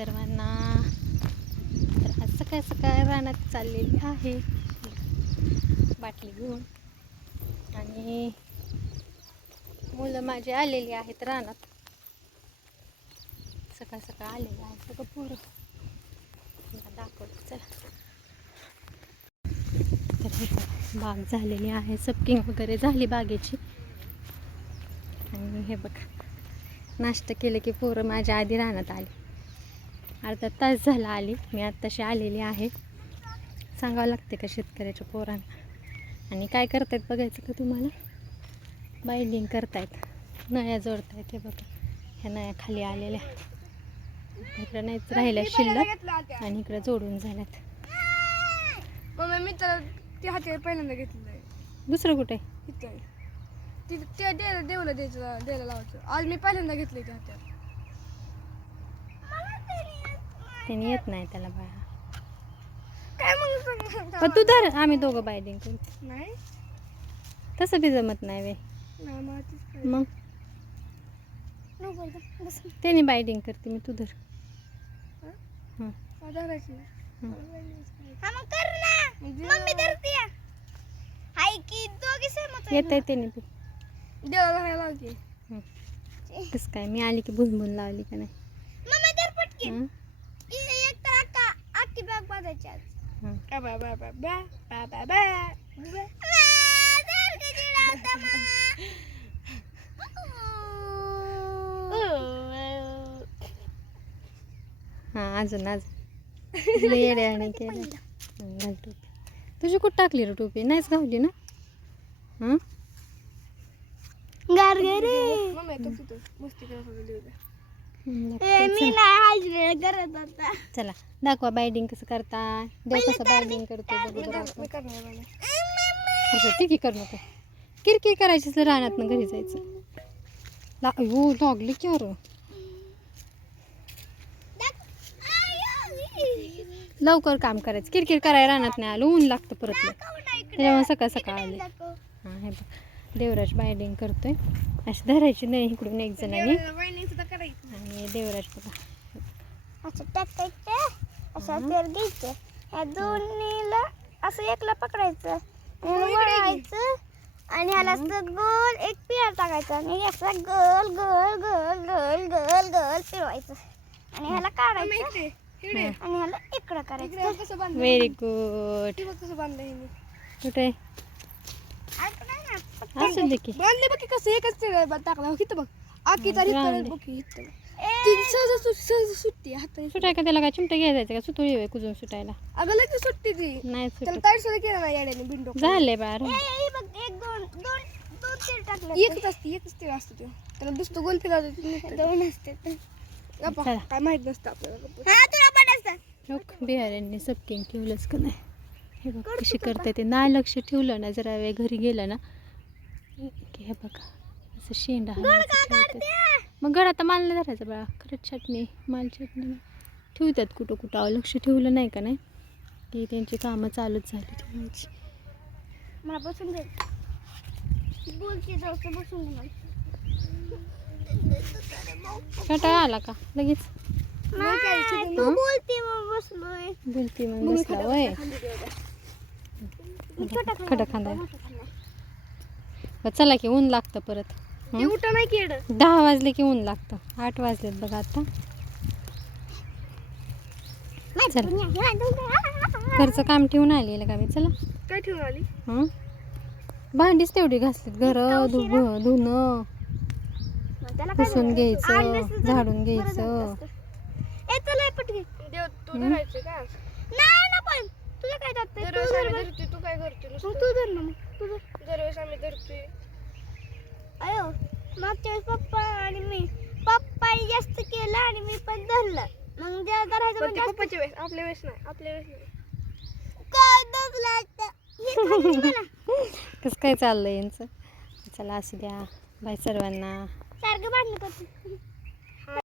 सर्वांना. तर आज सकाळ सकाळ रानात चाललेली आहे. बाटली घेऊन. आणि मुलं माझी आलेली आहेत रानात. सकाळ सकाळ आलेली आहे सगळं पोरं. दाखवत दाखवतो चला. तर बाग झालेली आहे. सपकिंग वगैरे झाली बागेची. आणि हे बघा नाश्ता केलं की पोरं माझ्या आधी रानात आली. अर्धा तास झाला आली. मी आत्ताशी आलेली आहे. सांगावं लागते का शेतकऱ्याच्या पोरांना? आणि काय करतायत बघायचं का तुम्हाला? बायडिंग करतायत. नळ्या जोडतायत हे बघा. ह्या नळ्या खाली आलेल्या. इकडं नाहीच राहिल्या शिल्लक आणि इकडं जोडून झाल्यात. मी तर पहिल्यांदा घेतलेलं आहे. दुसरं कुठे? द्यायला देवला द्यायचं द्यायला लावायचं. आज मी पहिल्यांदा घेतले ते हात्यात त्याने येत नाही त्याला बाळा. काय मग तू धर आम्ही दोघं बायडिंग करू. नाही. तसं बी जमत नाही वे. मग. त्याने बायडिंग करते मी तू धर. येत आहे त्याने बी. कसं काय मी आली की भुनभुन लावली का नाही मम्मी धर पटकी हं? एक तर अक्का आज हं. बा बा बा बा बा बा बा. हां अजून अजून. केलं हं, घाल टोपी. तुझी कुठं टाकली रे टोपी? नाहीच घावली ना? हां? गार रे. मम्मी तो मस्ती करत होती चला. करत दाखवा बायडिंग कसं करता. देव कसं बायडिंग करतो ठीक आहे करू नको किरकिर करायची तर रानात घरी जायचं. हो लागली की अरे. लवकर काम करायचं. किरकिर करायला रानात नाही आलं ऊन लागतं परत. त्याच्यामुळे सकाळ सकाळ आले. हां हे बघ. देवराज बायडिंग करतोय. अशी धरायची नाही इकडून एक जणांनी. आणि देवराज बघा असं टाकायचं असं तर घ्यायचं. ह्या दोन्हीला असं एकला पकडायचं. आणि वळायचं आणि ह्याला असं गोल एक पिळा टाकायचा आणि असं गोल गोल गोल गोल गोल गोल फिरवायचं आणि ह्याला काढायचं आणि ह्याला इकडं करायचं. व्हेरी गुड कसं बांधलं कुठे? असू दे की बांधले बघ कसं एकच टाकला. हो बघ. आकी तारीख बांधले. बघ. तीन सहज सु- सहज सुट्टी हाताने सुटाय का त्याला काय चिमटे घ्यायचं का? सुतुळी होय कुजून सुटायला. अगं लगेच सुट्टी ती. नाही त्याला सुटत ताईट सुद्धा केलं नाही याड्याने बिंडो. झाले बार एक दोन दोन दोन तीळ टाकले एकच असते एकच तीळ असतो तो. त्याला दुसरं गोल फिरवतो दोन असते चला. काय माहीत नसतं आपल्याला हा तुला पण असतं. लोक बिहाऱ्यांनी सबकिंग ठेवलंच का नाही? हे बघ कशी करते ते. नाही लक्ष ठेवलं ना जरा वेळ घरी गेलं ना. की हे बघा असं शेंडा हाणायचं ठेवतात. मग गड आता माल नाही धरायचं बाळा. खरंच चटणी माल चटणी. ठेवतात कुठं कुठं. लक्ष ठेवलं नाही का नाही? की त्यांची कामं चालूच झाली ठेवायची मला बसून दे. बोलते जाऊ बसून दे कंटाळा आला का? लगेच. तू बोलते मग बसलोय. बोलती मग बसला वय खडा खांदा चला की ऊन लागतं परत. ते? उठा नाही केड दहा वाजले की ऊन लागतं. आठ वाजलेत बघा आता. घरचं काम ठेवून आली का मी चला. काय ठेवून आली? हं? भांडीच तेवढी घासलीत. घर धु धुणं पुसून घ्यायचं झाडून घ्यायचं. ए चला पटकी देव तू धरायचं का? नाही ना पण तुझं काय धरतोय तू काय करतोय तू धर ना मग. तू धर. दरवेळेस आम्ही धरतोय. अयो मागच्या वेळेस पप्पा आणि मी पप्पाने जास्त केलं आणि मी पण धरलं. मग जे धरायचं म्हणजे पप्पाच्या वेळेस आपल्या वेळेस नाही आपल्या वेळेस नाही. काय कसं काय चाललंय यांचं? चला असू द्या बाय सर्वांना. सारखं भांडण करते.